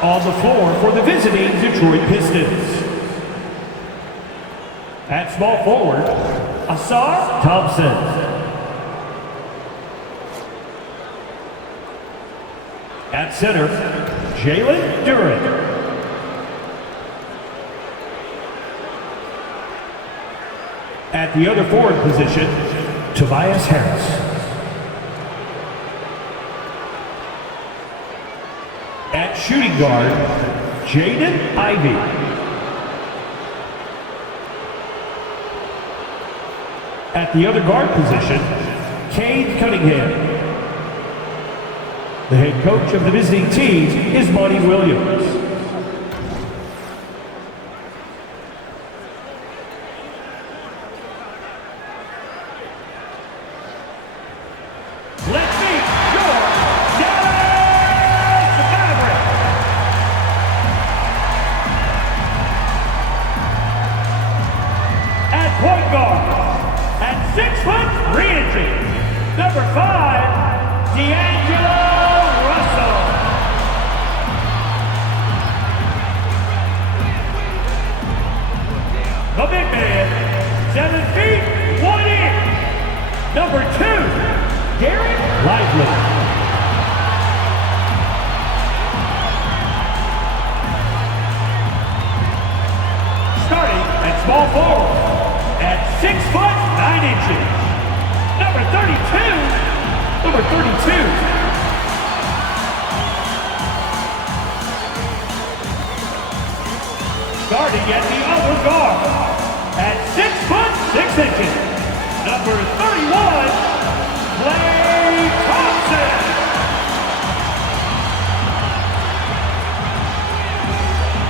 On the floor for the visiting Detroit Pistons. At small forward, Asar Thompson. At center, Jalen Duren. At the other forward position, Tobias Harris. At shooting guard, Jaden Ivey. At the other guard position, Cade Cunningham. The head coach of the visiting team is Monty Williams. Let's meet your Dallas Mavericks. At point guard, at 6 foot 3 inches, number 5, D'Angelo Russell. The big man, 7 feet 1 inch, number 2, Derek Lively. Starting at small forward, at 6 foot 9 inches, number 32, number 32. Starting at the other guard, at 6 foot 6 inches, number 31, Klay Thompson.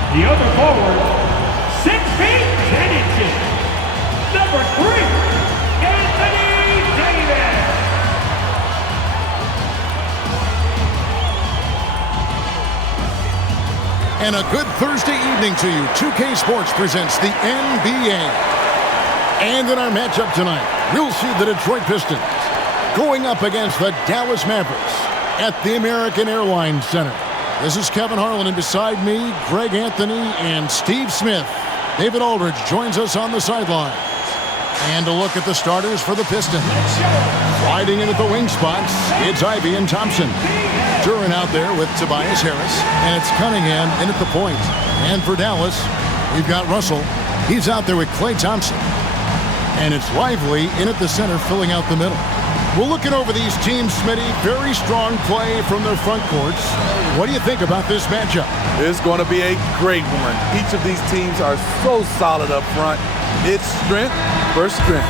The other forward, 6 feet 10 inches, number 3, Anthony Davis. And a good Thursday evening to you. 2K Sports presents the NBA. And in our matchup tonight, we'll see the Detroit Pistons going up against the Dallas Mavericks at the American Airlines Center. This is Kevin Harlan, and beside me, Greg Anthony and Steve Smith. David Aldridge joins us on the sidelines. And a look at the starters for the Pistons. Sliding in at the wing spots, it's Ivey and Thompson. Duren out there with Tobias Harris, and it's Cunningham in at the point. And for Dallas, we've got Russell. He's out there with Klay Thompson. And it's Lively in at the center, filling out the middle. We're looking over these teams, Smitty. Very strong play from their front courts. What do you think about this matchup? It's going to be a great one. Each of these teams are so solid up front. It's strength versus strength.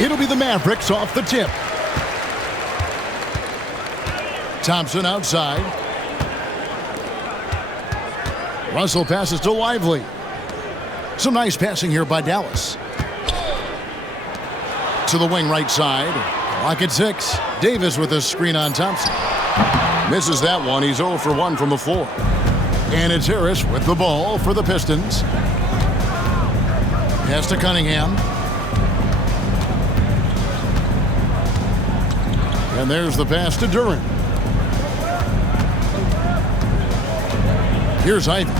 It'll be the Mavericks off the tip. Thompson outside. Russell passes to Lively. Some nice passing here by Dallas. To the wing right side. Clock at 6. Davis with a screen on Thompson. Misses that one. He's 0 for 1 from the floor. And it's Harris with the ball for the Pistons. Pass to Cunningham. And there's the pass to Duren. Here's Ivey.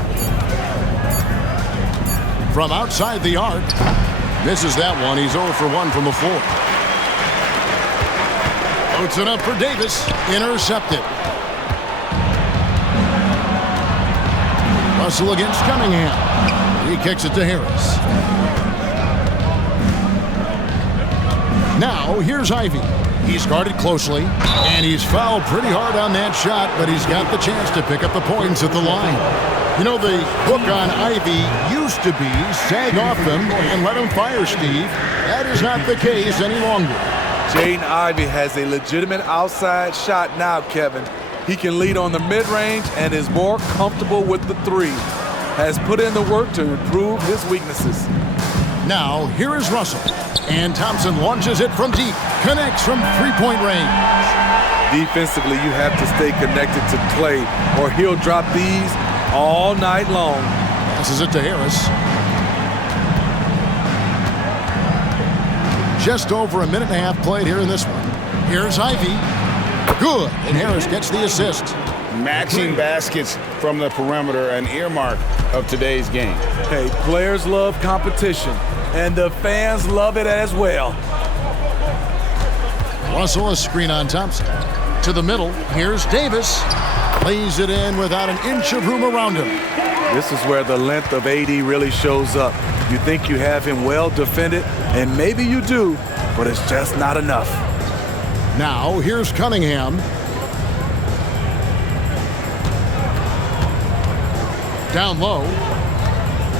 From outside the arc. Misses that one. He's 0 for 1 from the floor. Puts it up for Davis. Intercepted. Russell against Cunningham. He kicks it to Harris. Now, here's Ivey. He's guarded closely, and he's fouled pretty hard on that shot, but he's got the chance to pick up the points at the line. You know, the hook on Ivey used to be sag off him and let him fire, Steve. That is not the case any longer. Jaden Ivey has a legitimate outside shot now, Kevin. He can lead on the mid-range and is more comfortable with the three. Has put in the work to improve his weaknesses. Now, here is Russell. And Thompson launches it from deep. Connects from three-point range. Defensively, you have to stay connected to Clay, or he'll drop these all night long. Passes it to Harris. Just over a minute and a half played here in this one. Here's Ivy. Good, and Harris gets the assist. Matching baskets from the perimeter, an earmark of today's game. Hey, players love competition, and the fans love it as well. Russell, a screen on Thompson. To the middle, here's Davis. Lays it in without an inch of room around him. This is where the length of AD really shows up. You think you have him well defended, and maybe you do, but it's just not enough. Now, here's Cunningham. Down low.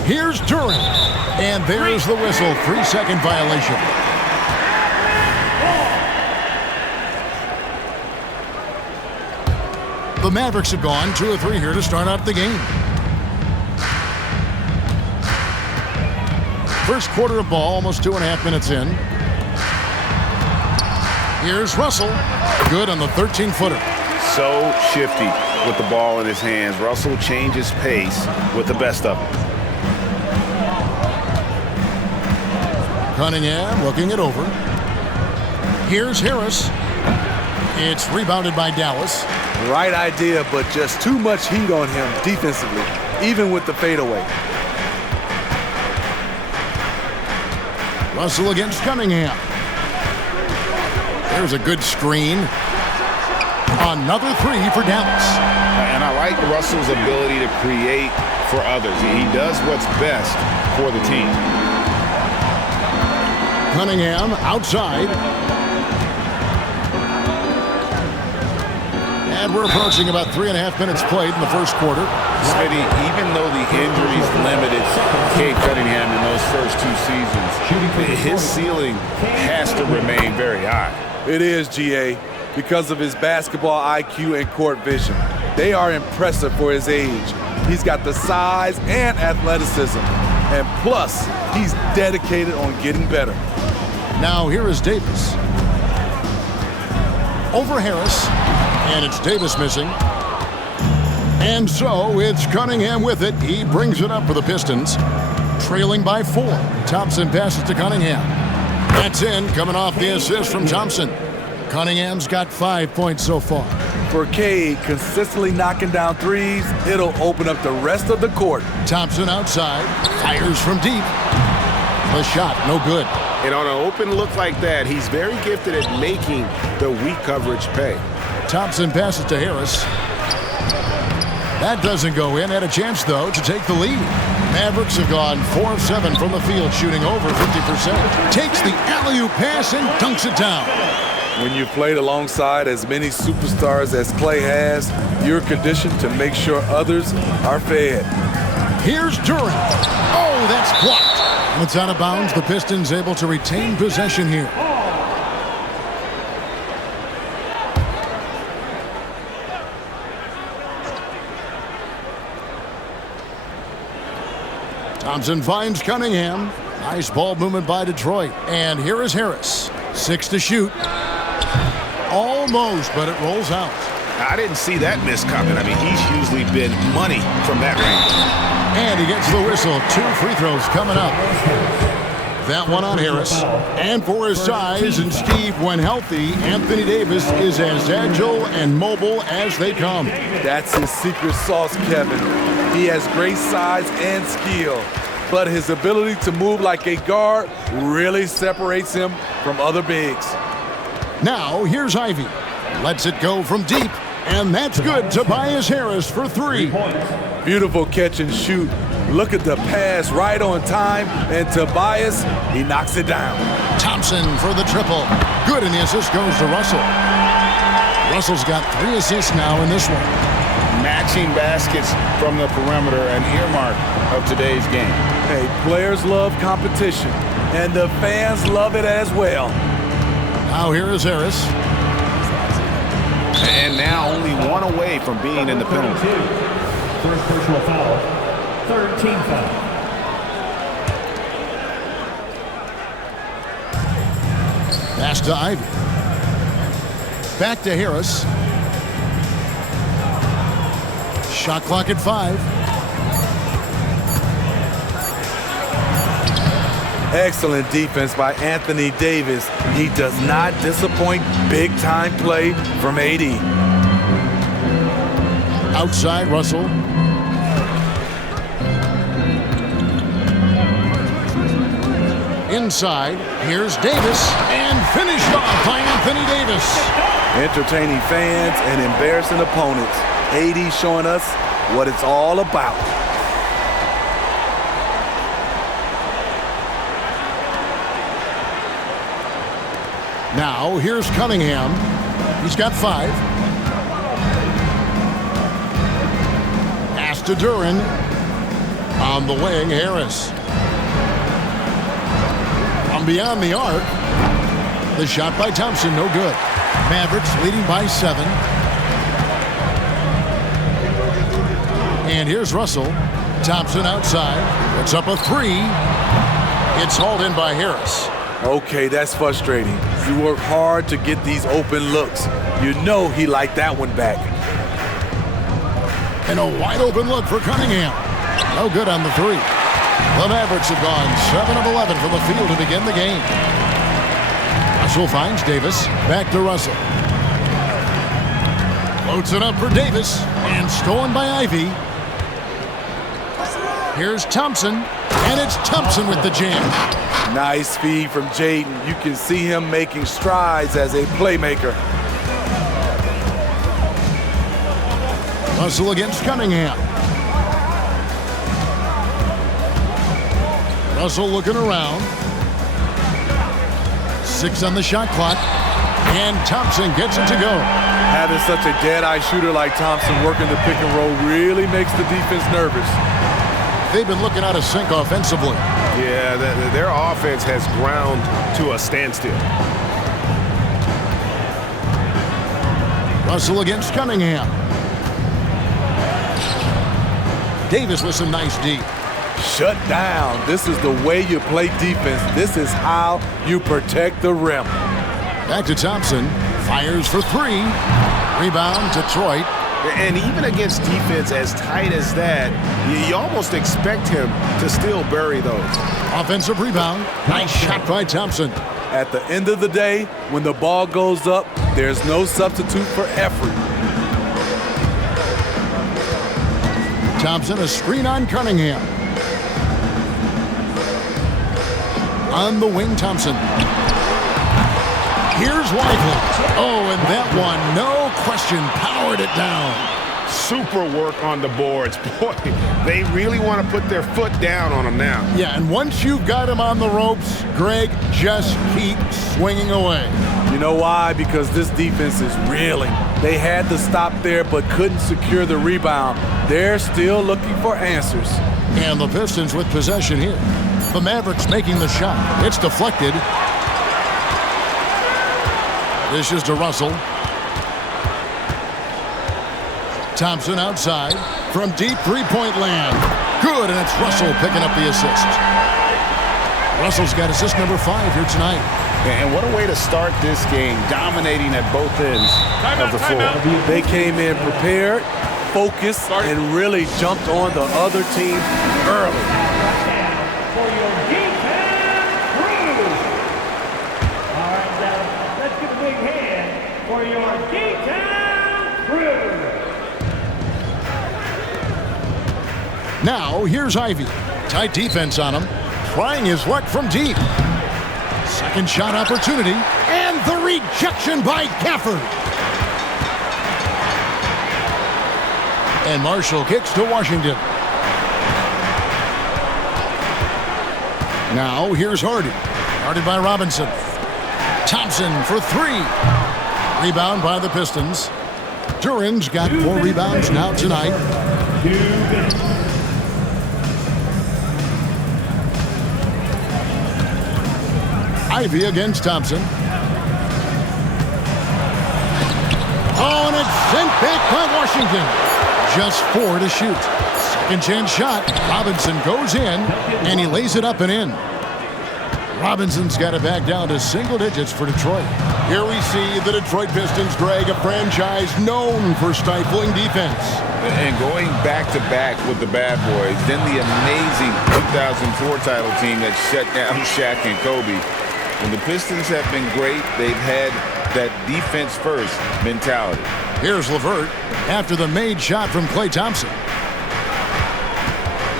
Here's Duran. And there's the whistle. 3-second violation. The Mavericks have gone 2 of 3 here to start out the game. First quarter of ball, almost 2.5 minutes in. Here's Russell. Good on the 13-footer. So shifty with the ball in his hands. Russell changes pace with the best of them. Cunningham looking it over. Here's Harris. It's rebounded by Dallas. Right idea, but just too much heat on him defensively, even with the fadeaway. Russell against Cunningham. There's a good screen. Another 3 for Dallas. And I like Russell's ability to create for others. He does what's best for the team. Cunningham outside. And we're approaching about 3.5 minutes played in the first quarter. Smitty, even though the injuries limited Cade Cunningham in those first 2 seasons, his ceiling has to remain very high. It is, GA, because of his basketball IQ and court vision. They are impressive for his age. He's got the size and athleticism. And plus, he's dedicated on getting better. Now here is Davis. Over Harris. And it's Davis missing. And so it's Cunningham with it. He brings it up for the Pistons. Trailing by 4. Thompson passes to Cunningham. That's in, coming off the assist from Thompson. Cunningham's got 5 points so far. For Cade, consistently knocking down threes, it'll open up the rest of the court. Thompson outside, fires from deep. The shot, no good. And on an open look like that, he's very gifted at making the weak coverage pay. Thompson passes to Harris. That doesn't go in. Had a chance, though, to take the lead. Mavericks have gone 4 of 7 from the field, shooting over 50%. Takes the alley-oop pass and dunks it down. When you've played alongside as many superstars as Clay has, you're conditioned to make sure others are fed. Here's Duran. Oh, that's blocked. It's out of bounds. The Pistons able to retain possession here. Thompson finds Cunningham. Nice ball movement by Detroit. And here is Harris. 6 to shoot. Almost, but it rolls out. I didn't see that miss coming. I mean, he's usually been money from that range. And he gets the whistle. 2 free throws coming up. That one on Harris. And for his size, and Steve, when healthy, Anthony Davis is as agile and mobile as they come. That's his secret sauce, Kevin. He has great size and skill, but his ability to move like a guard really separates him from other bigs. Now, here's Ivy. Lets it go from deep, and that's good. Tobias Harris for 3. Beautiful catch and shoot. Look at the pass right on time, and Tobias, he knocks it down. Thompson for the triple. Good, and the assist goes to Russell. Russell's got 3 assists now in this one. Matching baskets from the perimeter, an earmark of today's game. Hey, players love competition, and the fans love it as well. Now here is Harris. And now only 1 away from being in the penalty. First personal foul. 3rd team foul. Pass to Ivy. Back to Harris. Shot clock at 5. Excellent defense by Anthony Davis. He does not disappoint. Big time play from AD. Outside Russell. Inside, here's Davis, and finished off by Anthony Davis. Entertaining fans and embarrassing opponents. AD showing us what it's all about. Now, here's Cunningham. He's got 5. Pass to Duran. On the wing, Harris. From beyond the arc. The shot by Thompson, no good. Mavericks leading by 7. And here's Russell. Thompson outside. Puts up a 3. It's hauled in by Harris. Okay, that's frustrating. You work hard to get these open looks. You know he liked that one back. And a wide open look for Cunningham. No good on the 3. The Mavericks have gone 7 of 11 from the field to begin the game. Russell finds Davis. Back to Russell. Floats it up for Davis. And stolen by Ivy. Here's Thompson. And it's Thompson with the jam. Nice feed from Jaden. You can see him making strides as a playmaker. Russell against Cunningham. Russell looking around. 6 on the shot clock. And Thompson gets it to go. Having such a dead-eye shooter like Thompson working the pick and roll really makes the defense nervous. They've been looking out of sync offensively. Yeah, their offense has ground to a standstill. Russell against Cunningham. Davis with some nice D. Shut down. This is the way you play defense. This is how you protect the rim. Back to Thompson. Fires for 3. Rebound, Detroit. And even against defense as tight as that, you almost expect him to still bury those. Offensive rebound. Nice shot by Thompson. At the end of the day, when the ball goes up, there's no substitute for effort. Thompson, a screen on Cunningham. On the wing, Thompson. Here's Lively. Oh, and that one, no question, powered it down. Super work on the boards. Boy, they really want to put their foot down on him now. Yeah, and once you've got him on the ropes, Greg, just keep swinging away. You know why? Because this defense is reeling. They had to stop there but couldn't secure the rebound. They're still looking for answers. And the Pistons with possession here. The Mavericks making the shot. It's deflected. This is to Russell. Thompson outside from deep three-point land. Good, and it's Russell picking up the assist. Russell's got assist number 5 here tonight. And what a way to start this game, dominating at both ends of the floor. They came in prepared, focused, and really jumped on the other team early. For your defense crew. All right, now let's give a big hand for your defense crew. Now, here's Ivy. Tight defense on him. Trying his luck from deep. Second shot opportunity. And the rejection by Gafford. And Marshall kicks to Washington. Now, here's Hardy. Guarded by Robinson. Thompson for 3. Rebound by the Pistons. Duran's got 4 rebounds now tonight. Ivy against Thompson. Oh, and it's sent back by Washington. Just 4 to shoot. Second chance shot. Robinson goes in, and he lays it up and in. Robinson's got it back down to single digits for Detroit. Here we see the Detroit Pistons drag a franchise known for stifling defense. And going back-to-back with the bad boys, then the amazing 2004 title team that shut down Shaq and Kobe. When the Pistons have been great, they've had that defense-first mentality. Here's LeVert after the made shot from Klay Thompson.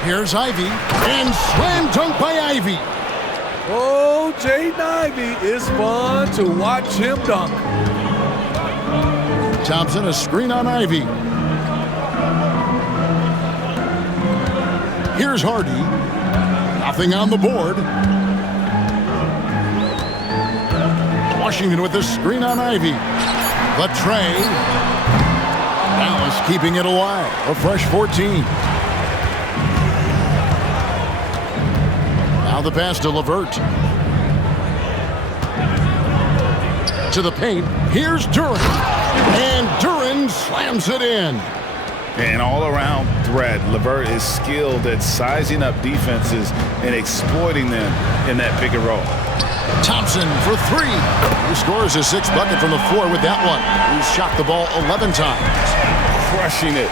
Here's Ivy, and slam dunk by Ivy. Oh, Jaden Ivey is fun to watch him dunk. Thompson, a screen on Ivy. Here's Hardy. Nothing on the board. Washington with the screen on Ivy. The tray. Dallas keeping it alive. A fresh 14. Now the pass to LeVert. To the paint. Here's Duren. And Duren slams it in. And all-around threat. LeVert is skilled at sizing up defenses and exploiting them in that pick and roll. Thompson for three. He scores his sixth bucket from the floor with that one. He's shot the ball 11 times. Crushing it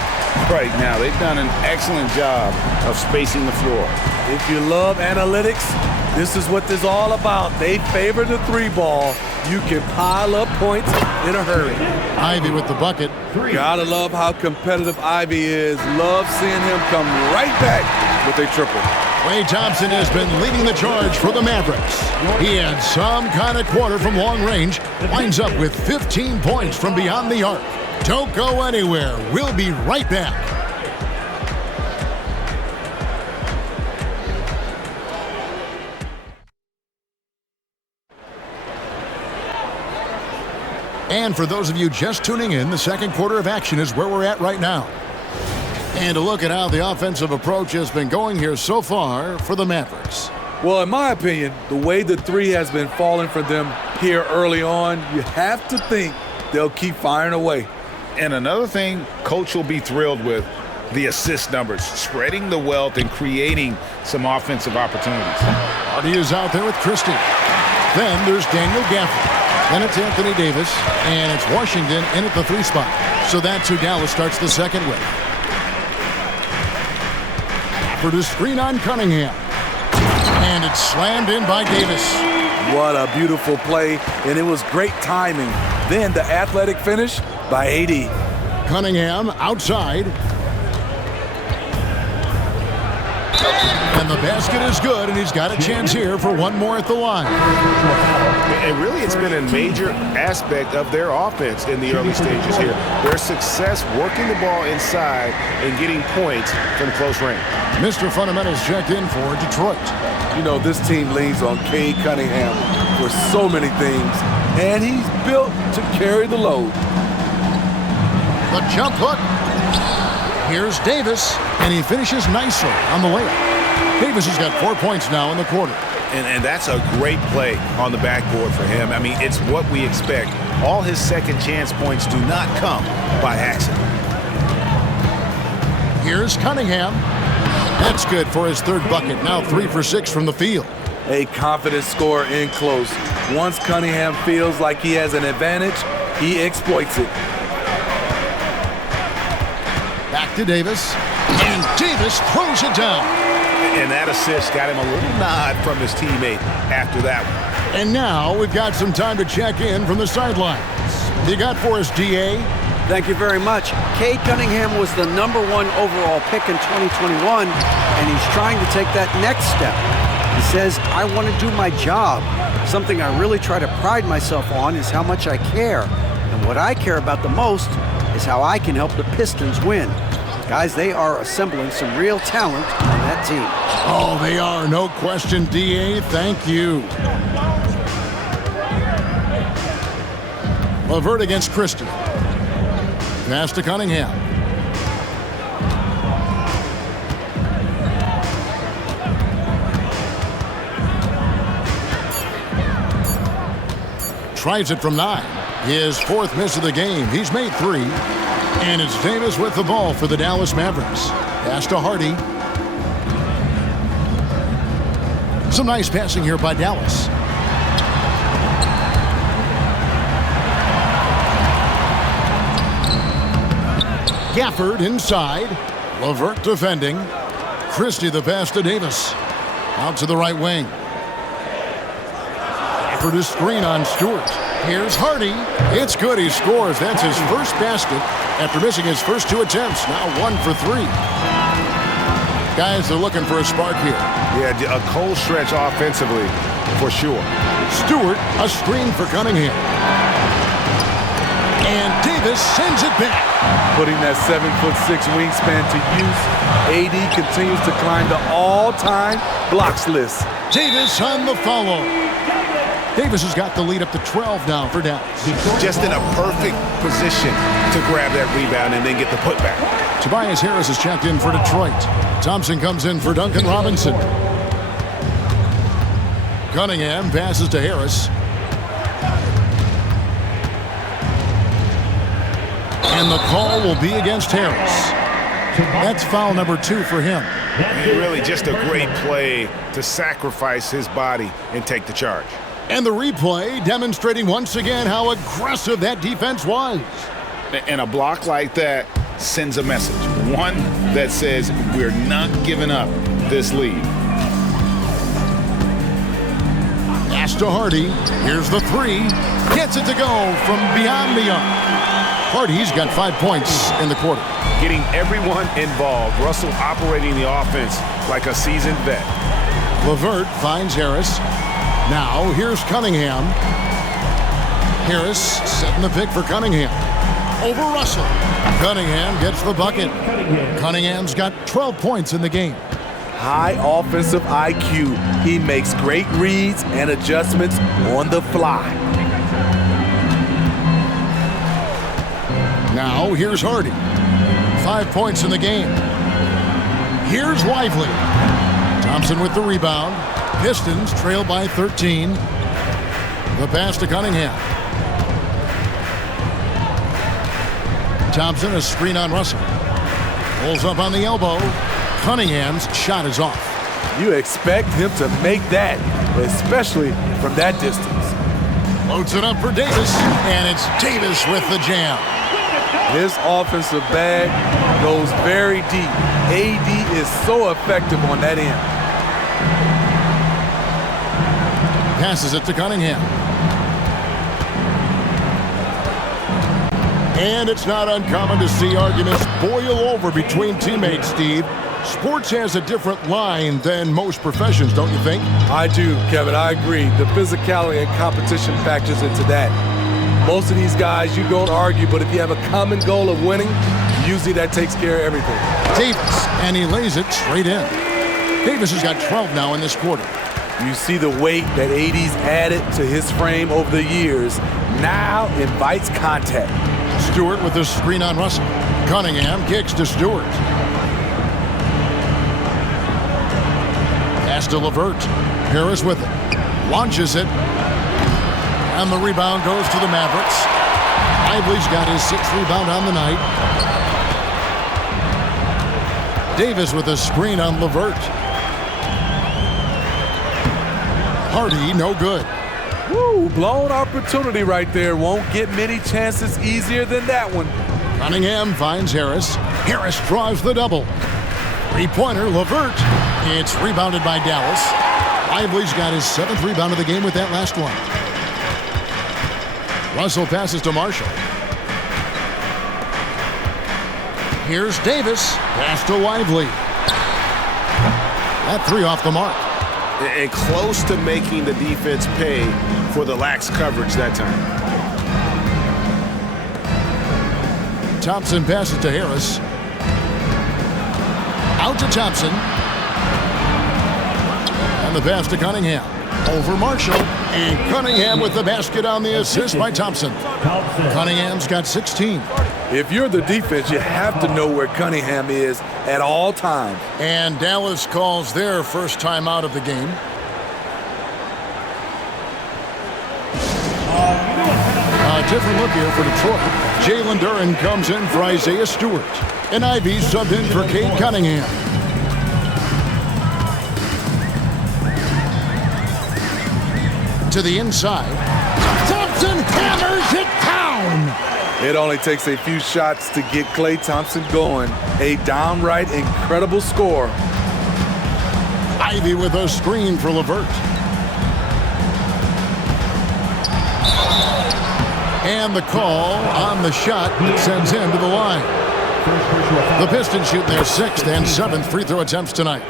right now. They've done an excellent job of spacing the floor. If you love analytics, this is what this is all about. They favor the three ball. You can pile up points in a hurry. Ivy with the bucket. Gotta love how competitive Ivy is. Love seeing him come right back with a triple. Klay Thompson has been leading the charge for the Mavericks. He had some kind of quarter from long range. Winds up with 15 points from beyond the arc. Don't go anywhere. We'll be right back. And for those of you just tuning in, the second quarter of action is where we're at right now. And a look at how the offensive approach has been going here so far for the Mavericks. Well, in my opinion, the way the three has been falling for them here early on, you have to think they'll keep firing away. And another thing Coach will be thrilled with, the assist numbers, spreading the wealth and creating some offensive opportunities. Hardy is out there with Christie. Then there's Daniel Gafford. Then it's Anthony Davis, and it's Washington in at the three spot. So that's who Dallas starts the second with. For the screen on Cunningham. And it's slammed in by Davis. What a beautiful play, and it was great timing. Then the athletic finish by AD. Cunningham outside. And the basket is good, and he's got a chance here for one more at the line. And really, it's been a major aspect of their offense in the early stages here. Their success working the ball inside and getting points from close range. Mr. Fundamentals checked in for Detroit. You know, this team leans on Cade Cunningham for so many things, and he's built to carry the load. The jump hook. Here's Davis, and he finishes nicely on the layup. Davis has got 4 points now in the quarter. And that's a great play on the backboard for him. I mean, it's what we expect. All his second chance points do not come by accident. Here's Cunningham. That's good for his third bucket. Now 3 for 6 from the field. A confident scorer in close. Once Cunningham feels like he has an advantage, he exploits it. Back to Davis. And Davis throws it down. And that assist got him a little nod from his teammate after that one. And now we've got some time to check in from the sidelines. You got for us, DA? Thank you very much. Cade Cunningham was the #1 overall pick in 2021, and he's trying to take that next step. He says, I want to do my job. Something I really try to pride myself on is how much I care. And what I care about the most is how I can help the Pistons win. Guys, they are assembling some real talent on that team. Oh, they are. No question, DA. Thank you. LeVert against Christie. Pass to Cunningham. Tries it from 9. His 4th miss of the game. He's made 3. And it's Davis with the ball for the Dallas Mavericks. Pass to Hardy. Some nice passing here by Dallas. Gafford inside. LeVert defending. Christie the pass to Davis. Out to the right wing. Gafford is screen on Stewart. Here's Hardy. It's good. He scores. That's his first basket after missing his first 2 attempts. Now 1 for 3. Guys are looking for a spark here. Yeah, a cold stretch offensively for sure. Stewart, a screen for Cunningham. And Davis sends it back. Putting that 7'6" wingspan to use, AD continues to climb the all-time blocks list. Davis on the follow. Davis has got the lead up to 12 now for Dallas. Just in a perfect position to grab that rebound and then get the putback. Tobias Harris is checked in for Detroit. Thompson comes in for Duncan Robinson. Cunningham passes to Harris. And the call will be against Harris. That's foul number 2 for him. Really just a great play to sacrifice his body and take the charge. And the replay demonstrating once again how aggressive that defense was. And a block like that sends a message. One that says we're not giving up this lead. Pass to Hardy. Here's the 3. Gets it to go from beyond the arc. Hardy's got 5 points in the quarter. Getting everyone involved. Russell operating the offense like a seasoned vet. LeVert finds Harris. Now here's Cunningham. Harris setting the pick for Cunningham. Over Russell. Cunningham gets the bucket. Cunningham's got 12 points in the game. High offensive IQ. He makes great reads and adjustments on the fly. Now here's Hardy. 5 points in the game. Here's Lively. Thompson with the rebound. Pistons trail by 13. The pass to Cunningham. Thompson, a screen on Russell. Pulls up on the elbow. Cunningham's shot is off. You expect him to make that, especially from that distance. Loads it up for Davis, and it's Davis with the jam. His offensive bag goes very deep. AD is so effective on that end. Passes it to Cunningham. And it's not uncommon to see arguments boil over between teammates, Steve. Sports has a different line than most professions, don't you think? I do, Kevin. I agree. The physicality and competition factors into that. Most of these guys, you don't argue, but if you have a common goal of winning, usually that takes care of everything. Davis, and he lays it straight in. Davis has got 12 now in this quarter. You see the weight that AD's added to his frame over the years. Now invites contact. Stewart with the screen on Russell. Cunningham kicks to Stewart. Pass to LeVert. Harris with it. Launches it. And the rebound goes to the Mavericks. Lively's got his 6th rebound on the night. Davis with a screen on LeVert. Hardy, no good. Woo, blown opportunity right there. Won't get many chances easier than that one. Cunningham finds Harris. Harris draws the double. 3-pointer, LeVert. It's rebounded by Dallas. Lively's got his 7th rebound of the game with that last one. Russell passes to Marshall. Here's Davis. Pass to Lively. That 3 off the mark. And close to making the defense pay for the lax coverage that time. Thompson passes to Harris. Out to Thompson. And the pass to Cunningham. Over Marshall. And Cunningham with the basket on the assist by Thompson. Cunningham's got 16. If you're the defense, you have to know where Cunningham is at all times. And Dallas calls their first time out of the game. A different look here for Detroit. Jalen Duren comes in for Isaiah Stewart. And Ivy subbed in for Cade Cunningham. To the inside. Thompson hammers it down. It only takes a few shots to get Klay Thompson going. A downright incredible score. Ivy with a screen for LeVert. And the call on the shot that sends him to the line. The Pistons shooting their 6th and 7th free throw attempts tonight.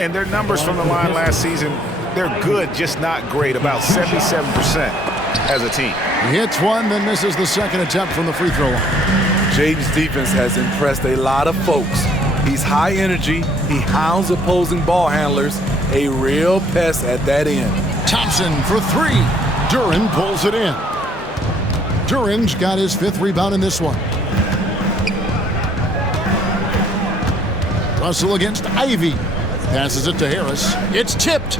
And their numbers from the line last season, they're good, just not great, about 77% as a team. He hits one, then misses the second attempt from the free throw line. Jaden's defense has impressed a lot of folks. He's high energy, he hounds opposing ball handlers, a real pest at that end. Thompson for 3. Duren pulls it in. Duren's got his 5th rebound in this one. Russell against Ivy. Passes it to Harris. It's tipped.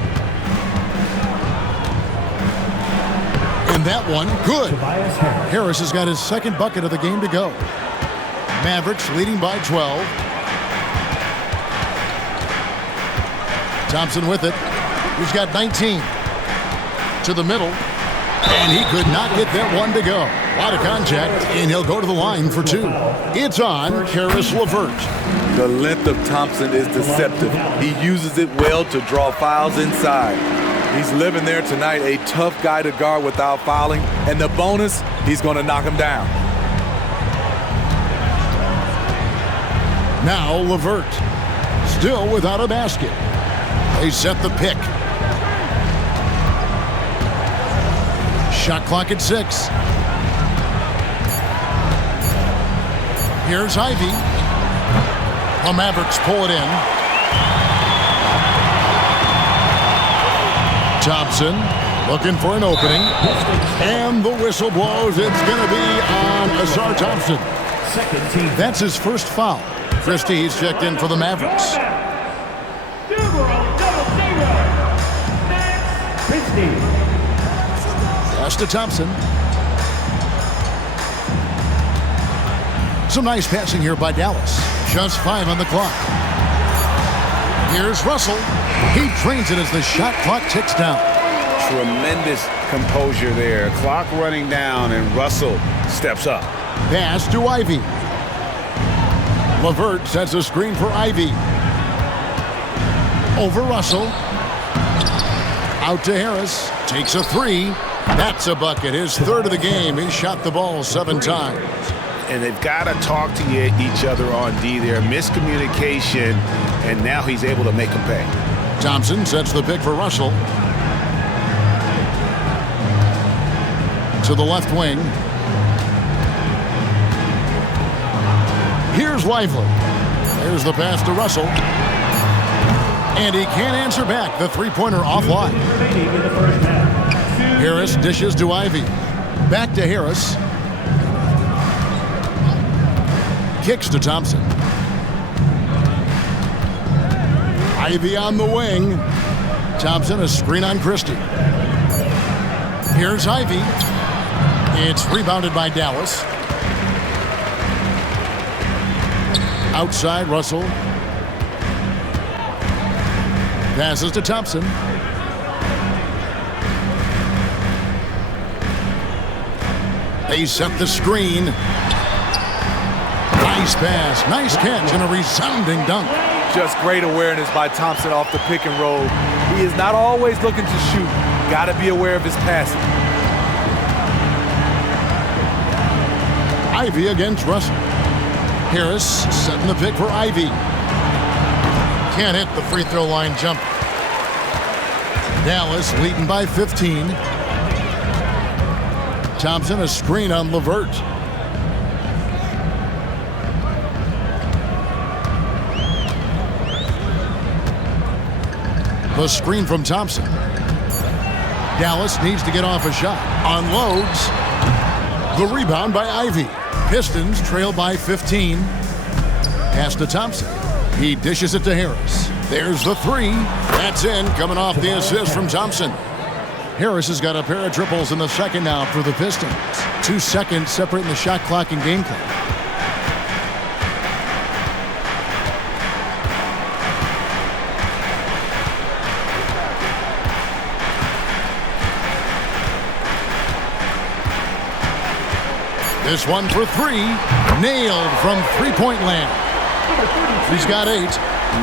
And that one, good. Harris has got his 2nd bucket of the game to go. Mavericks leading by 12. Thompson with it. He's got 19. To the middle. And he could not get that one to go. A lot of contact, and he'll go to the line for 2. It's on Caris LeVert. The length of Thompson is deceptive. He uses it well to draw fouls inside. He's living there tonight, a tough guy to guard without fouling. And the bonus, he's going to knock him down. Now LeVert, still without a basket. They set the pick. Shot clock at 6. Here's Ivy. The Mavericks pull it in. Thompson looking for an opening. And the whistle blows. It's going to be on Asar Thompson. That's his first foul. Christie, he's checked in for the Mavericks. Pass to Thompson. Some nice passing here by Dallas. Just 5 on the clock. Here's Russell. He trains it as the shot clock ticks down. Tremendous composure there. Clock running down, and Russell steps up. Pass to Ivy. LeVert sets a screen for Ivy. Over Russell. Out to Harris. Takes a 3. That's a bucket. His 3rd of the game. He shot the ball 7 times. And they've got to talk to each other on D there. Miscommunication, and now he's able to make them pay. Thompson sets the pick for Russell. To the left wing. Here's Lively. There's the pass to Russell. And he can't answer back. The 3-pointer offline. Harris dishes to Ivy. Back to Harris. Kicks to Thompson. Ivy on the wing. Thompson, a screen on Christie. Here's Ivy. It's rebounded by Dallas. Outside, Russell. Passes to Thompson. They set the screen. Nice pass, nice catch, and a resounding dunk. Just great awareness by Thompson off the pick and roll. He is not always looking to shoot. Got to be aware of his passing. Ivy against Russell. Harris setting the pick for Ivy. Can't hit the free throw line jump. Dallas leading by 15. Thompson, a screen on LeVert. The screen from Thompson. Dallas needs to get off a shot. Unloads. The rebound by Ivy. Pistons trail by 15. Pass to Thompson. He dishes it to Harris. There's the 3. That's in, coming off the assist from Thompson. Harris has got a pair of triples in the second now for the Pistons. 2 seconds separating the shot clock and game clock. This one for three. Nailed from three-point land. He's got 8.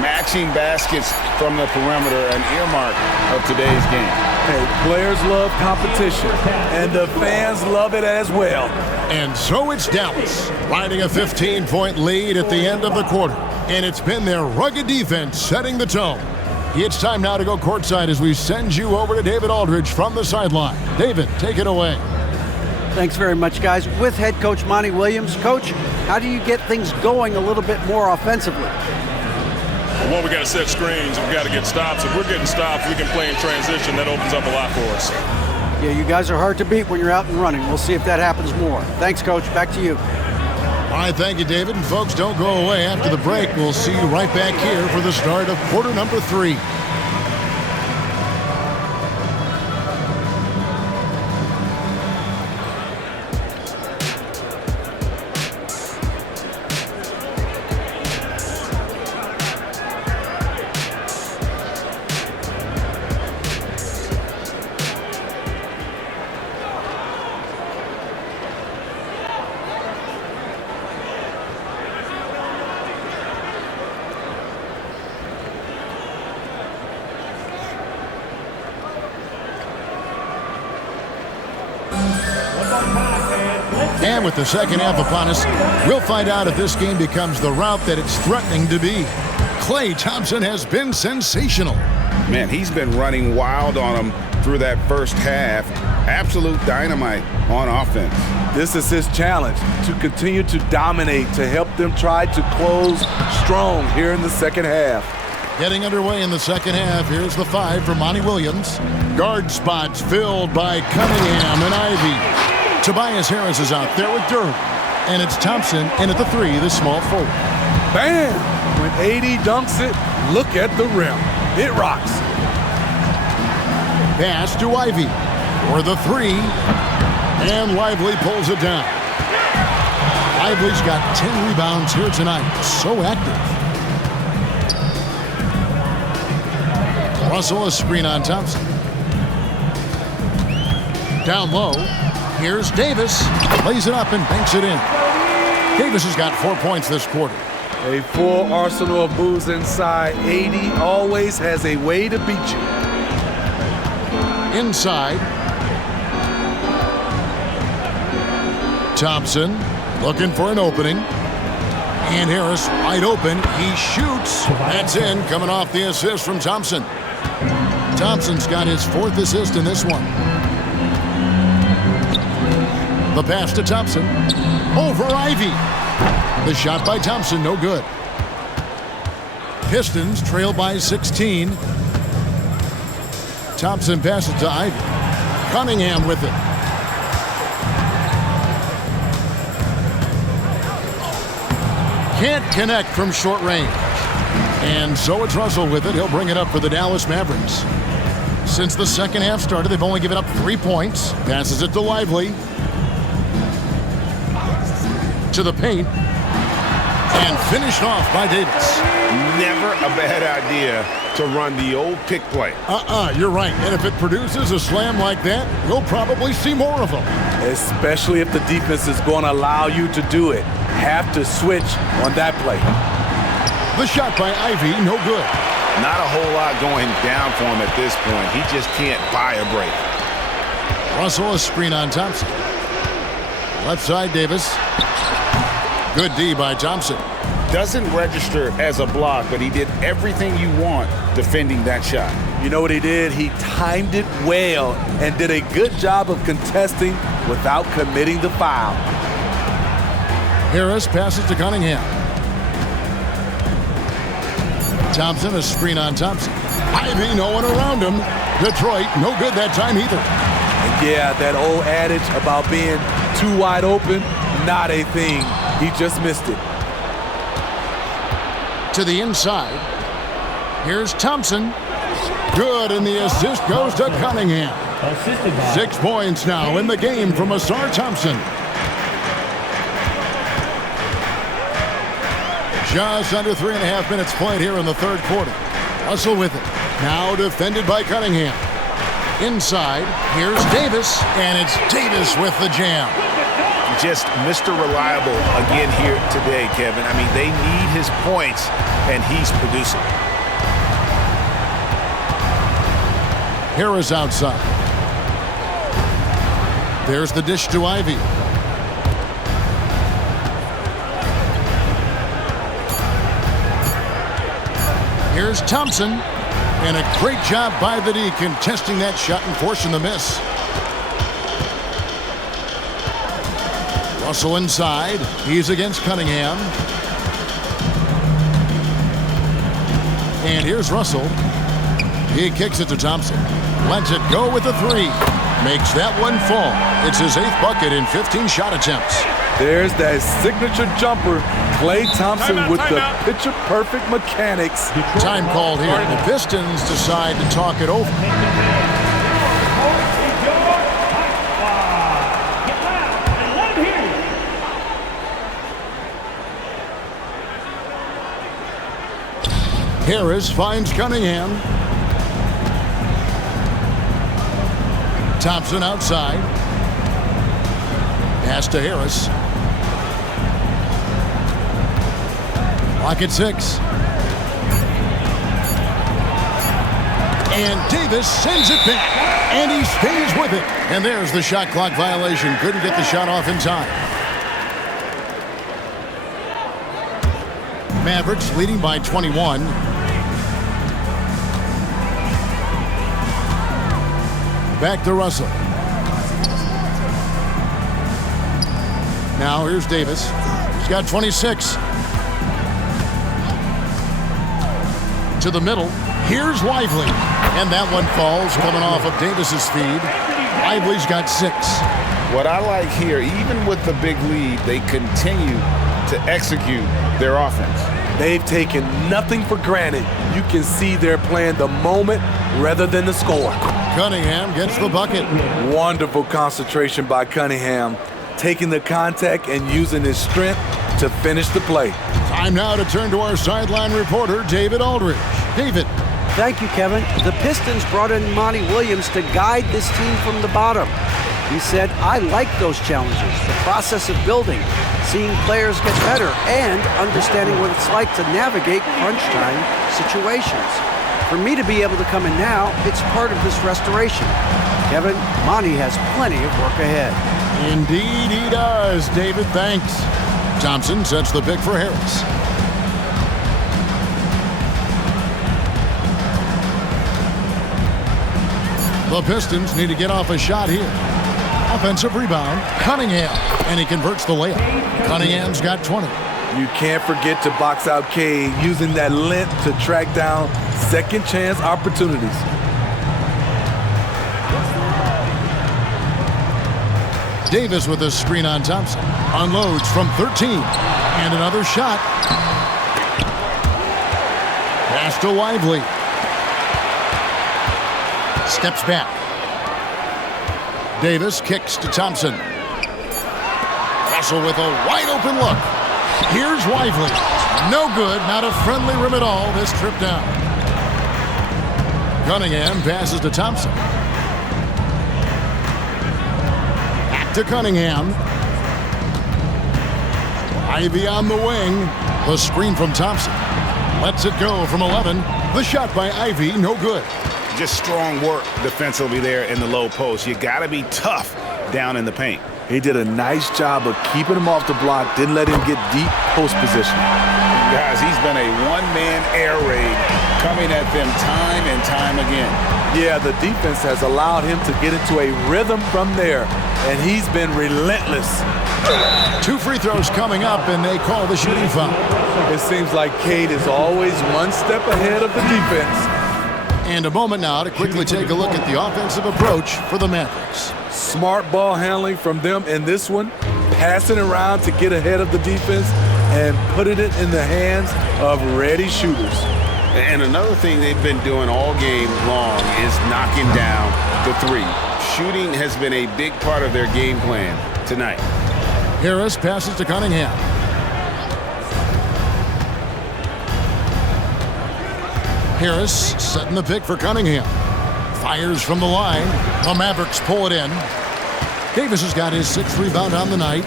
Matching baskets from the perimeter, an earmark of today's game. Hey, players love competition, and the fans love it as well. And so it's Dallas, riding a 15-point lead at the end of the quarter. And it's been their rugged defense setting the tone. It's time now to go courtside as we send you over to David Aldridge from the sideline. David, take it away. Thanks very much, guys. With head coach Monty Williams. Coach, how do you get things going a little bit more offensively? Well, we got to set screens. We've got to get stops. If we're getting stops, we can play in transition. That opens up a lot for us. Yeah, you guys are hard to beat when you're out and running. We'll see if that happens more. Thanks, Coach. Back to you. All right, thank you, David. And folks, don't go away. After the break, we'll see you right back here for the start of quarter number 3. And with the second half upon us, we'll find out if this game becomes the rout that it's threatening to be. Klay Thompson has been sensational. Man, he's been running wild on them through that first half. Absolute dynamite on offense. This is his challenge, to continue to dominate, to help them try to close strong here in the second half. Getting underway in the second half, here's the 5 for Monty Williams. Guard spots filled by Cunningham and Ivy. Tobias Harris is out there with Durham. And it's Thompson in at the 3, the small forward. Bam! When AD dunks it, look at the rim. It rocks. Pass to Ivy for the 3. And Lively pulls it down. Lively's got 10 rebounds here tonight. So active. Russell, a screen on Thompson. Down low. Here's Davis. Lays it up and banks it in. Davis has got 4 points this quarter. A full arsenal of moves inside. AD always has a way to beat you. Inside. Thompson looking for an opening. And Harris wide open. He shoots. That's in, coming off the assist from Thompson. Thompson's got his 4th assist in this one. The pass to Thompson. Over Ivy. The shot by Thompson, no good. Pistons trail by 16. Thompson passes to Ivy. Cunningham with it. Can't connect from short range. And so it's Russell with it. He'll bring it up for the Dallas Mavericks. Since the second half started, they've only given up 3 points. Passes it to Lively. To the paint. And finished off by Davis. Never a bad idea to run the old pick play. You're right. And if it produces a slam like that, we'll probably see more of them. Especially if the defense is going to allow you to do it. Have to switch on that play. The shot by Ivy, no good. Not a whole lot going down for him at this point. He just can't buy a break. Russell, a screen on Thompson. Left side, Davis. Good D by Thompson. Doesn't register as a block, but he did everything you want defending that shot. You know what he did? He timed it well and did a good job of contesting without committing the foul. Harris passes to Cunningham. Thompson, a screen on Thompson. Ivy, no one around him. Detroit, no good that time either. And yeah, that old adage about being too wide open, not a thing. He just missed it. To the inside. Here's Thompson. Good, and the assist goes to Cunningham. 6 points now in the game from Asar Thompson. Just under 3.5 minutes played here in the third quarter. Russell with it. Now defended by Cunningham. Inside, here's Davis, and it's Davis with the jam. just Mr. Reliable again here today, Kevin. I mean, they need his points, and he's producing. Harris outside. There's the dish to Ivy. Here's Thompson. And a great job by the D contesting that shot and forcing the miss. Russell inside. He's against Cunningham. And here's Russell. He kicks it to Thompson. Lets it go with a three. Makes that one fall. It's his 8th bucket in 15 shot attempts. There's that signature jumper. Klay Thompson with the picture-perfect mechanics. Time called here. The Pistons decide to talk it over. Harris finds Cunningham. Thompson outside. Pass to Harris. Clock at 6. And Davis sends it back. And he stays with it. And there's the shot clock violation. Couldn't get the shot off in time. Mavericks leading by 21. Back to Russell. Now here's Davis. He's got 26. To the middle. Here's Lively. And that one falls coming off of Davis's feed. Lively's got 6. What I like here, even with the big lead, they continue to execute their offense. They've taken nothing for granted. You can see they're playing the moment rather than the score. Cunningham gets the bucket. Wonderful concentration by Cunningham, taking the contact and using his strength to finish the play. Time now to turn to our sideline reporter, David Aldridge. David. Thank you, Kevin. The Pistons brought in Monty Williams to guide this team from the bottom. He said, I like those challenges, the process of building, seeing players get better, and understanding what it's like to navigate crunch time situations. For me to be able to come in now, it's part of this restoration. Kevin, Monty has plenty of work ahead. Indeed he does, David. Thanks. Thompson sets the pick for Harris. The Pistons need to get off a shot here. Offensive rebound, Cunningham, and he converts the layup. Cunningham's got 20. You can't forget to box out Cade, using that length to track down second chance opportunities. Davis with a screen on Thompson. Unloads from 13. And another shot. Pass to Lively. Steps back. Davis kicks to Thompson. Russell with a wide open look. Here's Lively. No good. Not a friendly rim at all this trip down. Cunningham passes to Thompson. Back to Cunningham. Ivy on the wing. The screen from Thompson. Lets it go from 11. The shot by Ivy, no good. Just strong work defensively there in the low post. You got to be tough down in the paint. He did a nice job of keeping him off the block, didn't let him get deep post position. Guys, he's been a one-man air raid coming at them time and time again. Yeah, the defense has allowed him to get into a rhythm from there, and he's been relentless. 2 free throws coming up, and they call the shooting foul. It seems like Cade is always one step ahead of the defense. And a moment now to quickly take a look at the offensive approach for the Mavericks. Smart ball handling from them in this one, passing around to get ahead of the defense and putting it in the hands of ready shooters. And another thing they've been doing all game long is knocking down the three. Shooting has been a big part of their game plan tonight. Harris passes to Cunningham. Harris setting the pick for Cunningham. Fires from the line. The Mavericks pull it in. Davis has got his 6th rebound on the night.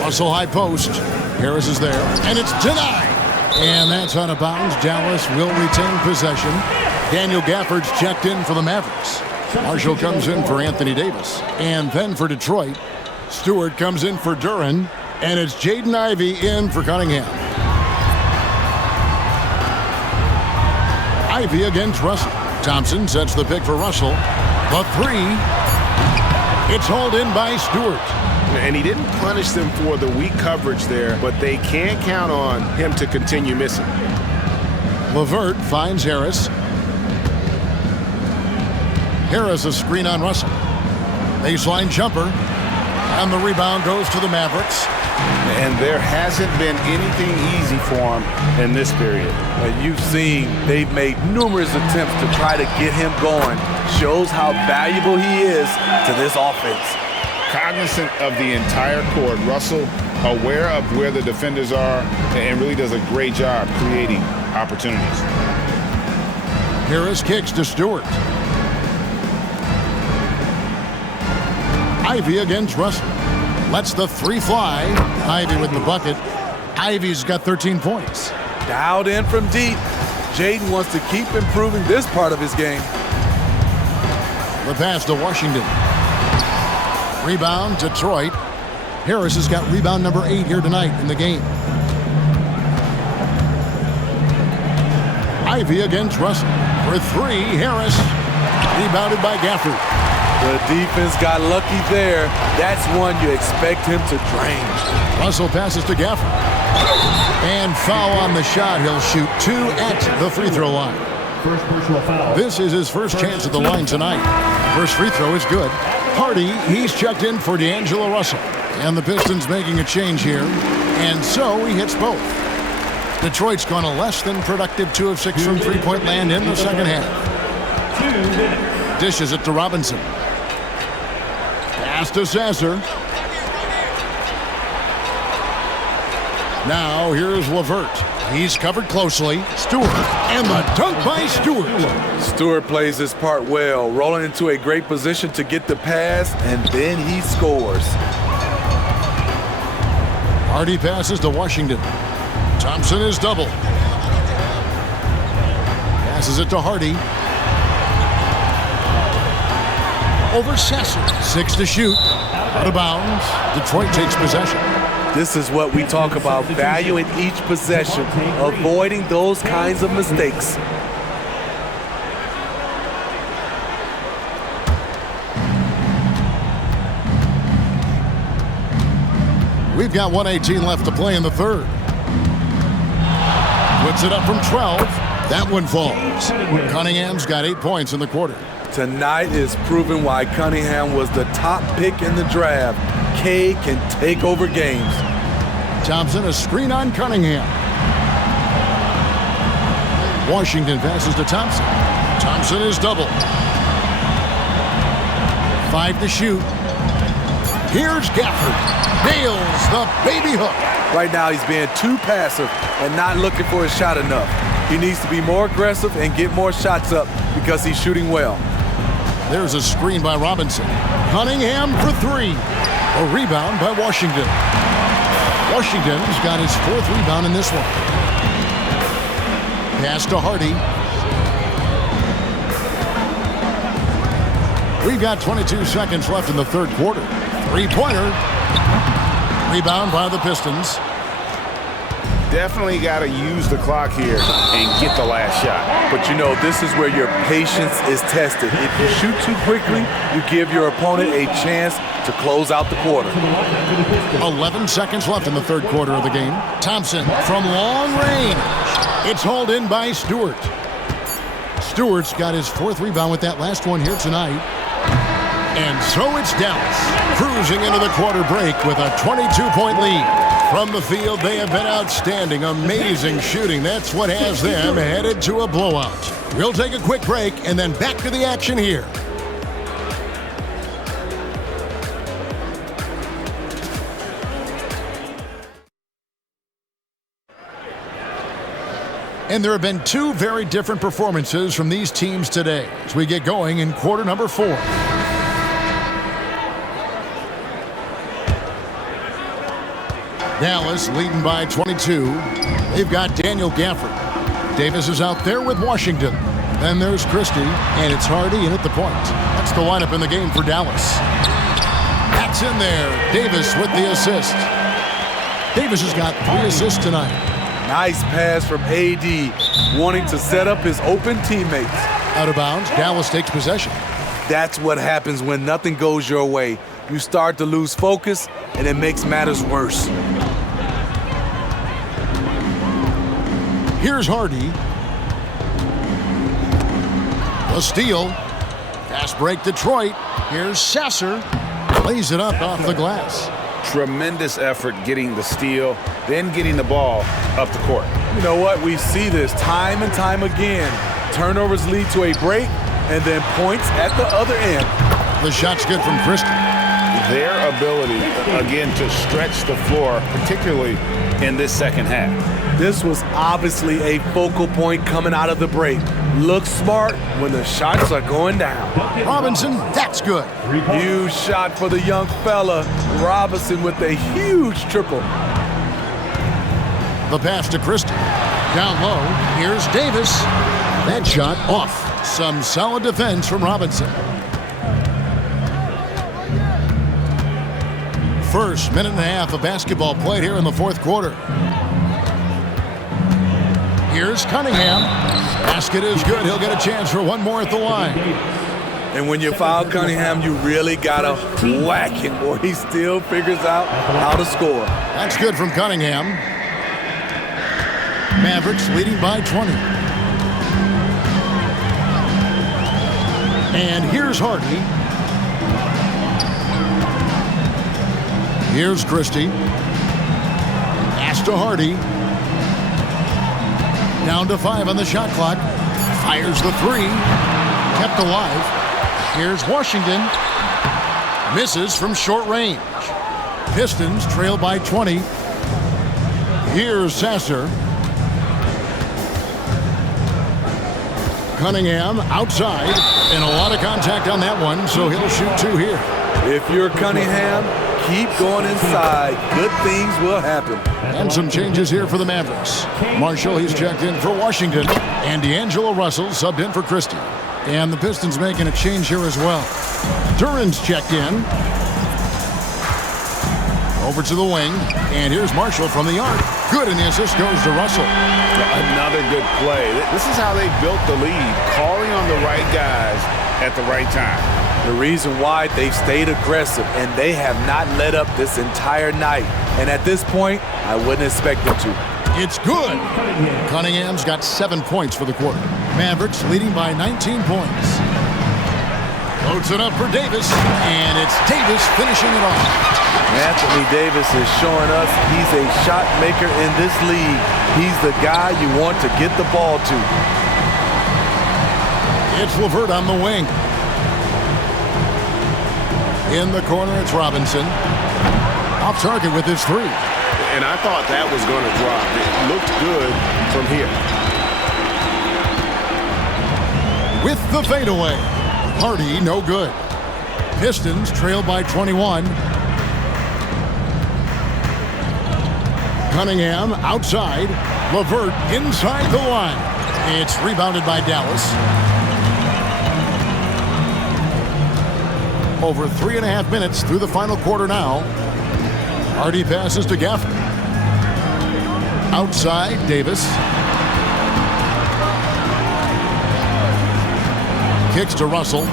Russell high post. Harris is there, and it's denied. And that's out of bounds. Dallas will retain possession. Daniel Gafford's checked in for the Mavericks. Marshall comes in for Anthony Davis. And then for Detroit, Stewart comes in for Duran. And it's Jaden Ivey in for Cunningham. Ivey against Russell. Thompson sets the pick for Russell. The 3. It's hauled in by Stewart. And he didn't punish them for the weak coverage there, but they can't count on him to continue missing. LeVert finds Harris. Harris a screen on Russell. Baseline jumper. And the rebound goes to the Mavericks. And there hasn't been anything easy for him in this period. And you've seen they've made numerous attempts to try to get him going. Shows how valuable he is to this offense. Cognizant of the entire court, Russell aware of where the defenders are and really does a great job creating opportunities. Harris kicks to Stewart. Ivey against Russell. Lets the 3 fly. Ivey with the bucket. Ivey's got 13 points. Dialed in from deep. Jaden wants to keep improving this part of his game. The pass to Washington. Rebound, Detroit. Harris has got rebound number 8 here tonight in the game. Ivey against Russell. For 3, Harris. Rebounded by Gafford. The defense got lucky there. That's one you expect him to drain. Russell passes to Gafford. And foul on the shot. He'll shoot 2 at the free throw line. First personal foul. This is his first chance at the line tonight. First free throw is good. Hardy, he's checked in for D'Angelo Russell. And the Pistons making a change here. And so he hits both. Detroit's gone a less than productive 2 of 6 from three-point land in the second half. 2 minutes. Dishes it to Robinson. Pass to Sasser. Now here's LeVert. He's covered closely. Stewart. And the dunk by Stewart. Stewart plays his part well, rolling into a great position to get the pass, and then he scores. Hardy passes to Washington. Thompson is double. Passes it to Hardy. Over Sasser. 6 to shoot. Out of bounds. Detroit takes possession. This is what we talk about, valuing each possession, avoiding those kinds of mistakes. We've got 1:18 left to play in the third. Puts it up from 12. That one falls. Cunningham's got 8 points in the quarter. Tonight is proving why Cunningham was the top pick in the draft. K can take over games. Thompson, a screen on Cunningham. Washington passes to Thompson. Thompson is double. 5 to shoot. Here's Gafford. Nails the baby hook. Right now he's being too passive and not looking for his shot enough. He needs to be more aggressive and get more shots up because he's shooting well. There's a screen by Robinson. Cunningham for 3. A rebound by Washington. Washington's got his 4th rebound in this one. Pass to Hardy. We've got 22 seconds left in the third quarter. 3-pointer. Rebound by the Pistons. Definitely got to use the clock here and get the last shot. But you know, this is where your patience is tested. If you shoot too quickly, you give your opponent a chance to close out the quarter. 11 seconds left in the third quarter of the game. Thompson from long range. It's hauled in by Stewart. Stewart's got his 4th rebound with that last one here tonight. And so it's Dallas cruising into the quarter break with a 22-point lead. From the field, they have been outstanding, amazing shooting. That's what has them headed to a blowout. We'll take a quick break and then back to the action here. And there have been two very different performances from these teams today as we get going in quarter number 4. Dallas leading by 22. They've got Daniel Gafford. Davis is out there with Washington. Then there's Christie, and it's Hardy in at the point. That's the lineup in the game for Dallas. That's in there. Davis with the assist. Davis has got 3 assists tonight. Nice pass from AD, wanting to set up his open teammates. Out of bounds, Dallas takes possession. That's what happens when nothing goes your way. You start to lose focus, and it makes matters worse. Here's Hardy. The steal. Fast break Detroit. Here's Sasser. Lays it up off the glass. Tremendous effort getting the steal, then getting the ball up the court. You know what? We see this time and time again. Turnovers lead to a break, and then points at the other end. The shot's good from Christie. Their ability, again, to stretch the floor, particularly in this second half. This was obviously a focal point coming out of the break. Look smart when the shots are going down. Robinson, that's good. Huge shot for the young fella. Robinson with a huge triple. The pass to Christie. Down low, here's Davis. That shot off. Some solid defense from Robinson. First minute and a half of basketball played here in the fourth quarter. Here's Cunningham. Basket is good. He'll get a chance for one more at the line. And when you foul Cunningham, you really gotta whack him, or he still figures out how to score. That's good from Cunningham. Mavericks leading by 20. And here's Hardy. Here's Christie. Pass to Hardy. Down to 5 on the shot clock. Fires the 3. Kept alive. Here's Washington. Misses from short range. Pistons trail by 20. Here's Sasser. Cunningham outside. And a lot of contact on that one, so he'll shoot 2 here. If you're Cunningham, keep going inside. Good things will happen. And some changes here for the Mavericks. Marshall, he's checked in for Washington. And D'Angelo Russell subbed in for Christie. And the Pistons making a change here as well. Duran's checked in. Over to the wing. And here's Marshall from the arc. Good, and the assist goes to Russell. Another good play. This is how they built the lead, calling on the right guys at the right time. The reason why they've stayed aggressive, and they have not let up this entire night. And at this point, I wouldn't expect them to. It's good. Cunningham's got 7 points for the quarter. Mavericks leading by 19 points. Loads it up for Davis, and it's Davis finishing it off. Anthony Davis is showing us he's a shot maker in this league. He's the guy you want to get the ball to. It's LeVert on the wing. In the corner, it's Robinson. Off target with his 3. And I thought that was going to drop. It looked good from here. With the fadeaway. Hardy, no good. Pistons trail by 21. Cunningham outside. LeVert inside the line. It's rebounded by Dallas. Over 3.5 minutes through the final quarter now. Hardy passes to Gafford. Outside, Davis. Kicks to Russell.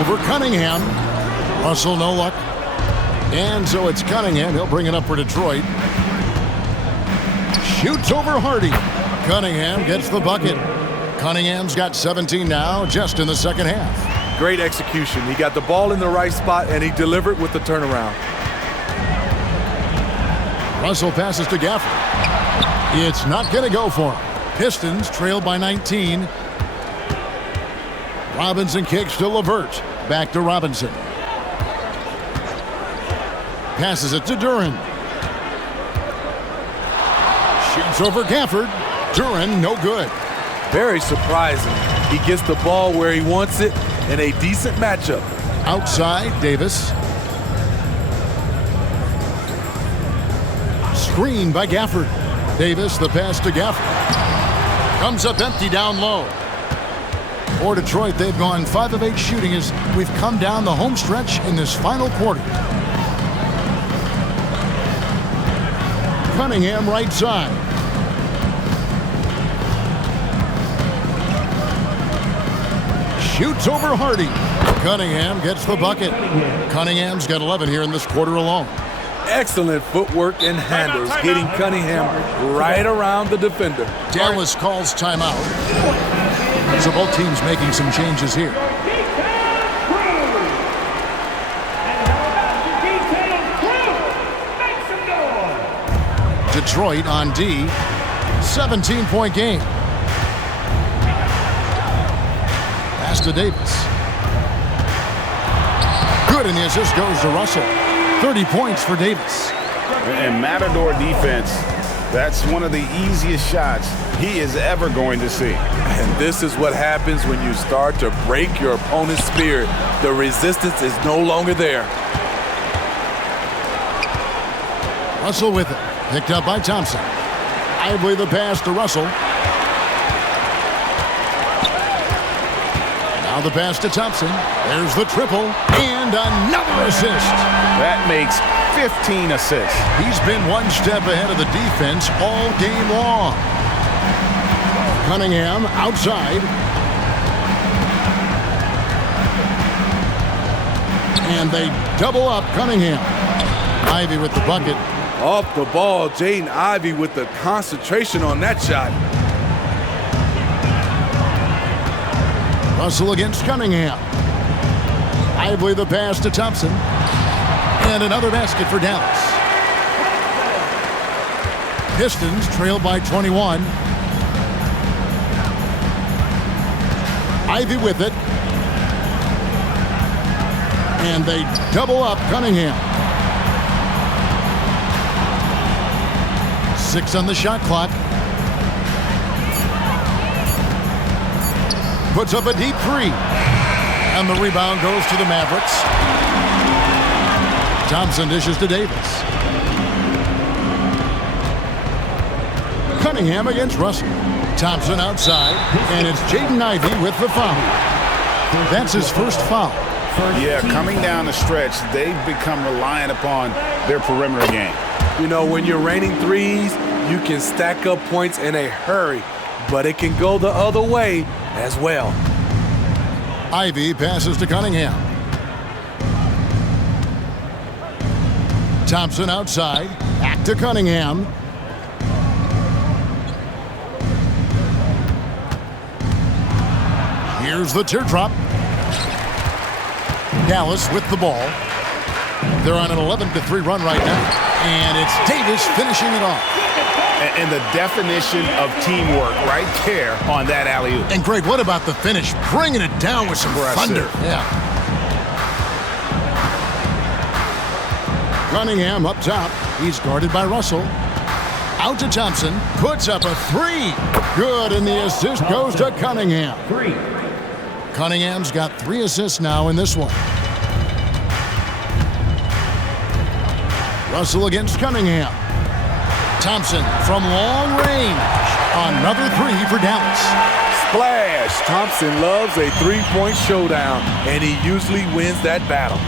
Over Cunningham. Russell, no luck. And so it's Cunningham. He'll bring it up for Detroit. Shoots over Hardy. Cunningham gets the bucket. Cunningham's got 17 now, just in the second half. Great execution. He got the ball in the right spot, and he delivered with the turnaround. Russell passes to Gafford. It's not going to go for him. Pistons trail by 19. Robinson kicks to LeVert. Back to Robinson. Passes it to Duran. Shoots over Gafford. Duran, no good. Very surprising. He gets the ball where he wants it in a decent matchup. Outside, Davis. Screen by Gafford. Davis, the pass to Gafford. Comes up empty down low. For Detroit, they've gone 5 of 8 shooting as we've come down the home stretch in this final quarter. Cunningham right side. Shoots over Hardy. Cunningham gets the bucket. Cunningham's got 11 here in this quarter alone. Excellent footwork and handles, getting Cunningham right around the defender. Dallas calls timeout. So both teams making some changes here. Detroit on D. 17-point game. Pass to Davis. Good, and the assist goes to Russell. 30 points for Davis. And Matador defense, that's one of the easiest shots he is ever going to see. And this is what happens when you start to break your opponent's spirit. The resistance is no longer there. Russell with it. Picked up by Thompson. Ively the pass to Russell. Now the pass to Thompson. There's the triple. And another assist. That makes 15 assists. He's been one step ahead of the defense all game long. Cunningham outside. And they double up Cunningham. Ivy with the bucket. Off the ball, Jaden Ivey with the concentration on that shot. Russell against Cunningham. Ively the pass to Thompson. And another basket for Dallas. Pistons trail by 21. Ivy with it. And they double up Cunningham. 6 on the shot clock. Puts up a deep 3. And the rebound goes to the Mavericks. Thompson dishes to Davis. Cunningham against Russell. Thompson outside. And it's Jaden Ivey with the foul. That's his first foul. Yeah, coming down the stretch, they've become reliant upon their perimeter game. You know, when you're raining threes, you can stack up points in a hurry, but it can go the other way as well. Ivy passes to Cunningham. Thompson outside. Back to Cunningham. Here's the teardrop. Dallas with the ball. They're on an 11-3 run right now. And it's Davis finishing it off. And the definition of teamwork right there on that alley-oop. And Greg, what about the finish? Bringing it down with some thunder. Yeah. Cunningham up top. He's guarded by Russell. Out to Thompson. Puts up a 3. Good, and the assist goes to Cunningham. 3. Cunningham's got 3 assists now in this one. Russell against Cunningham. Thompson from long range. Another 3 for Dallas. Splash! Thompson loves a three-point showdown, and he usually wins that battle.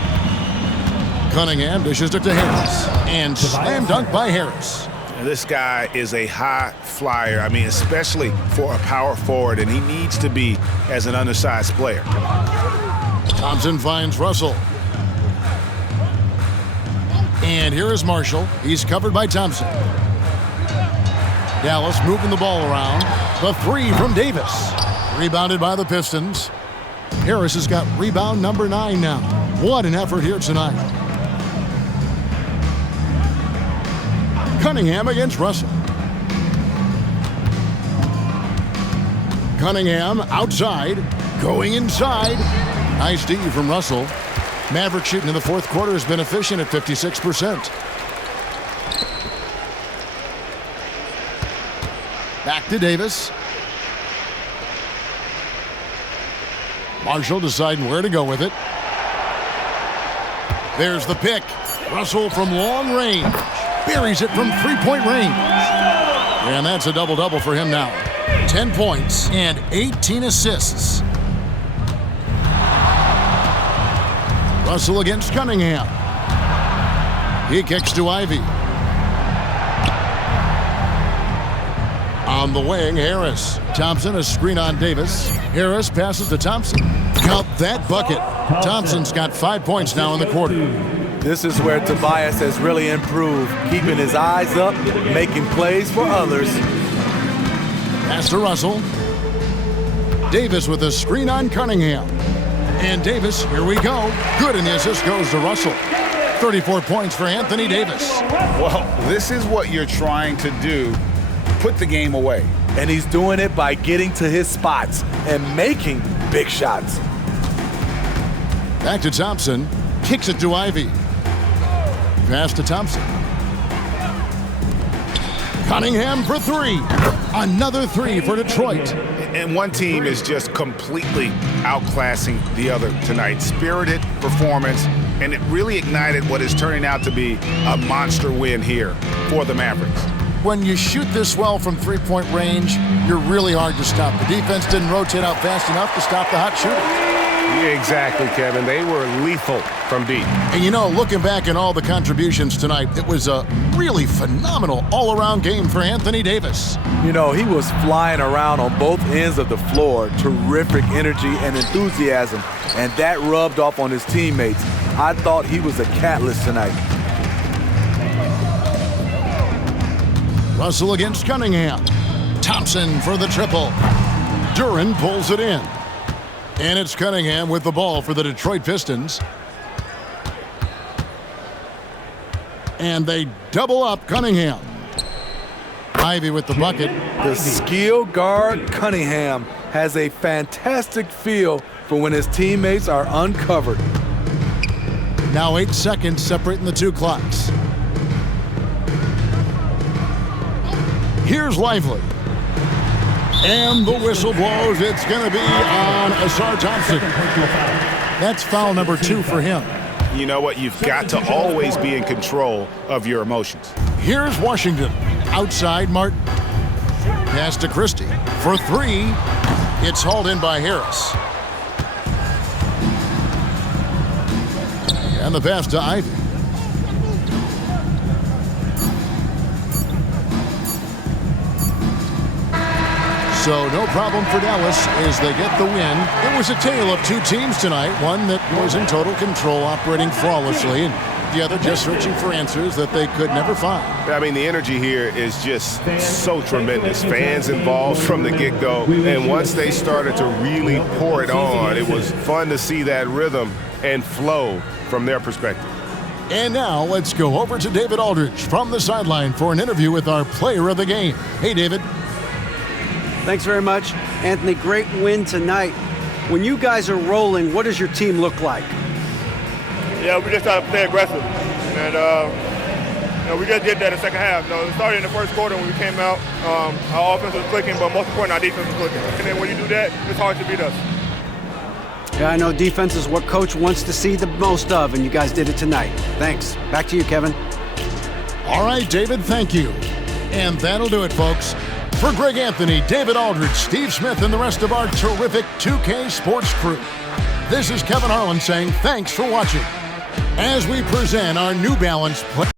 Cunningham dishes it to Harris. And slam dunk by Harris. This guy is a high flyer. I mean, especially for a power forward, and he needs to be as an undersized player. Thompson finds Russell. And here is Marshall. He's covered by Thompson. Dallas moving the ball around. The 3 from Davis. Rebounded by the Pistons. Harris has got rebound number 9 now. What an effort here tonight. Cunningham against Russell. Cunningham outside. Going inside. Nice D from Russell. Maverick shooting in the fourth quarter has been efficient at 56%. Back to Davis. Marshall deciding where to go with it. There's the pick. Russell from long range. Buries it from three-point range. And that's a double-double for him now. 10 points and 18 assists. Russell against Cunningham. He kicks to Ivy. On the wing, Harris. Thompson, a screen on Davis. Harris passes to Thompson. Count that bucket. Thompson's got 5 points now in the quarter. This is where Tobias has really improved, keeping his eyes up, making plays for others. Pass to Russell. Davis with a screen on Cunningham. And Davis, here we go. Good, and the assist goes to Russell. 34 points for Anthony Davis. Well, this is what you're trying to do. Put the game away. And he's doing it by getting to his spots and making big shots. Back to Thompson. Kicks it to Ivy. Pass to Thompson. Cunningham for three. Another three for Detroit. And one team is just completely outclassing the other tonight. Spirited performance, and it really ignited what is turning out to be a monster win here for the Mavericks. When you shoot this well from three-point range, you're really hard to stop. The defense didn't rotate out fast enough to stop the hot shooter. Yeah, exactly, Kevin. They were lethal from deep. And you know, looking back at all the contributions tonight, it was a really phenomenal all-around game for Anthony Davis. You know, he was flying around on both ends of the floor. Terrific energy and enthusiasm, and that rubbed off on his teammates. I thought he was a catalyst tonight. Russell against Cunningham. Thompson for the triple. Duren pulls it in. And it's Cunningham with the ball for the Detroit Pistons. And they double up Cunningham. Ivy with the bucket. The skill guard Cunningham has a fantastic feel for when his teammates are uncovered. Now 8 seconds separating the two clocks. Here's Lively. And the whistle blows. It's going to be on Asar Thompson. That's foul number 2 for him. You know what? You've got to always be in control of your emotions. Here's Washington. Outside Martin. Pass to Christie. For 3. It's hauled in by Harris. And the pass to Ivy. So no problem for Dallas as they get the win. It was a tale of two teams tonight. One that was in total control, operating flawlessly, and the other just searching for answers that they could never find. I mean, the energy here is just so tremendous. Fans involved from the get-go. And once they started to really pour it on, it was fun to see that rhythm and flow from their perspective. And now let's go over to David Aldridge from the sideline for an interview with our player of the game. Hey, David. Thanks very much. Anthony, great win tonight. When you guys are rolling, what does your team look like? Yeah, we just try to play aggressive. And we just did that in the second half. It started in the first quarter when we came out. Our offense was clicking, but most important, our defense was clicking. And then when you do that, it's hard to beat us. Yeah, I know defense is what Coach wants to see the most of, and you guys did it tonight. Thanks. Back to you, Kevin. All right, David, thank you. And that'll do it, folks. For Greg Anthony, David Aldridge, Steve Smith, and the rest of our terrific 2K Sports crew, this is Kevin Harlan saying thanks for watching as we present our New Balance play.